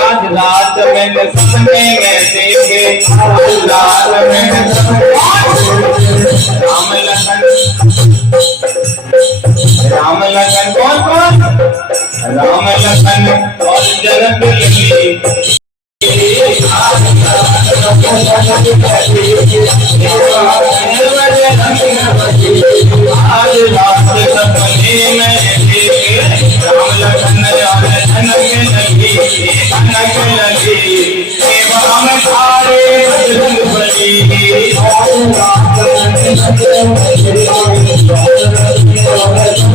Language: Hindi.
आज रात मैंने सपने में देखे, आज रात मैंने राम लखन, राम लखन कौन कौन, राम लखन और जनक लगी। आज रात सपने में देखे, राम लखन और जनक लगी, जनक लगी। राम थारे बजरंग बली।